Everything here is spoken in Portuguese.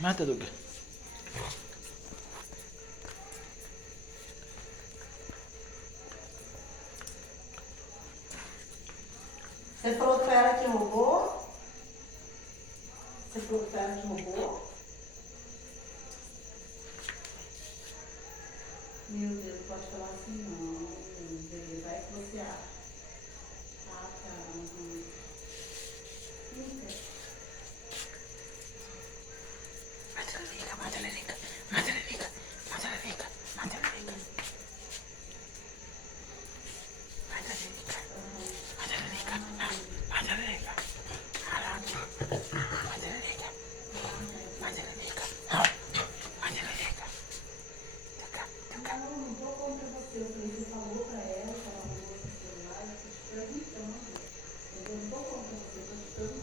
Mata, Duca. Você falou que foi ela que roubou? Você falou que foi ela que roubou? Meu Deus, não pode falar assim não. Bebê, vai que você acha. Ah, tá. Uhum. Fica. Mata, Lelica, mata, Lelica. Mata, Lelica. Mata, Lelica. Mata, Lelica. Mata, Lelica. Mata, Lelica. Mata, Lelica. Mata, Lelica.